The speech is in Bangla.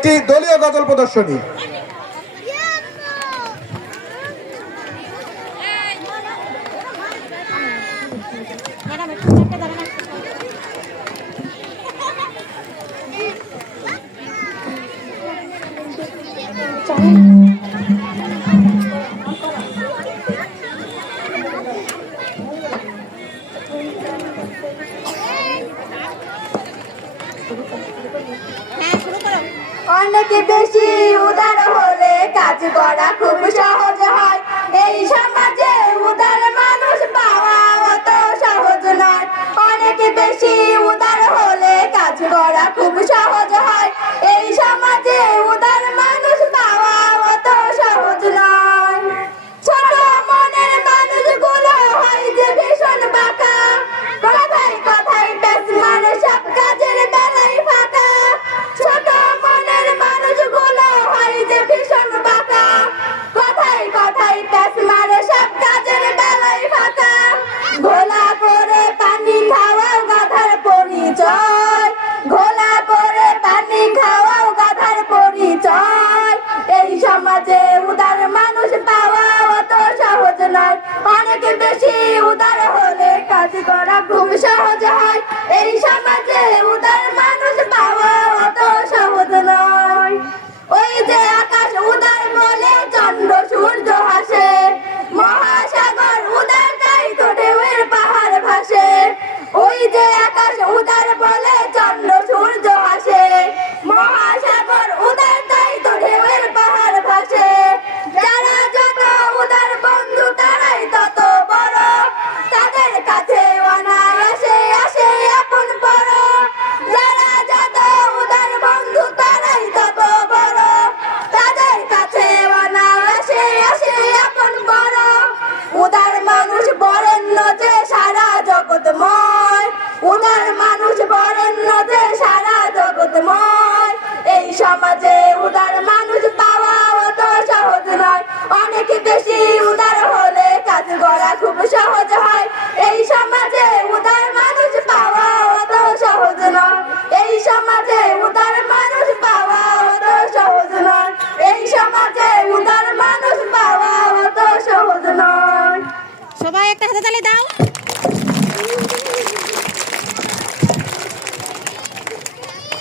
একটি দলীয় গজল প্রদর্শনী। অনেক বেশি উদার হলে কাজ করা খুব সহজ হয়। এই সমাজে উদার মানুষ পাওয়া অত সহজ নয়। অনেক বেশি উদার হলে কাজ করা খুব সহজ হয়। এই সমাজে উদার মানুষ পাওয়া অত সহজ নয়। ছোট মনের মানুষগুলো হয় যে ভীষণ বাঁকা, কথায় কথায় প্যাচ মারে সব কাজের বেলায় ফাঁকা। ছোট মনের মানুষগুলো হয় যে ভীষণ বাঁকা, কথায় কথায় প্যাচ মারে সব কাজের বেলায় ফাঁকা। ঘোলা করে পানি খাওয়াও গাধার পরিচয়, ঘোলা করে পানি খাওয়াও গাধার পরিচয়। এই সমাজে উদার মানুষ পাওয়া অত সহজ নয়। অনেক বেশি উদার হলে কাজ করা খুব সহজ হয়। এই সমাজে উদার মানুষ পাওয়া অত সহজ নয়। ওই যে আকাশ উদার বলে চন্দ্র সূর্য হাসে, মহাসাগর উদার তাই তো ঢেউয়ের পাহাড় ভাসে। ওই যে আকাশ উদার বলে চন্দ্র সূর্য হাসে, মহাসাগর উদার তাই তো ঢেউয়ের পাহাড় ভাসে। যারা যত উদার বন্ধু তারাই তত বড়, তাদের কাছে অনায়াসে আসে আপন বড়। যারা যত উদার বন্ধু তারাই তত বড়, তাদের কাছে অনায়াসে আসে আপন বড়। উদার মানুষ বরেণ্য যে সারা জগৎময়, উদার মানুষ বরেণ্য যে সারা জগৎময়। এই সমাজে উদার মানুষ পাওয়া অত সহজ নয়। অনেক বেশি উদার হলে কাজ করা খুব সহজ হয়। এই সমাজে উদার মানুষ পাওয়া অত সহজ নয়। এই সমাজে উদার মানুষ পাওয়া অত সহজ নয়। এই সমাজে উদার মানুষ পাওয়া অত সহজ নয়। সবাই একটা হাতে তালি দাও।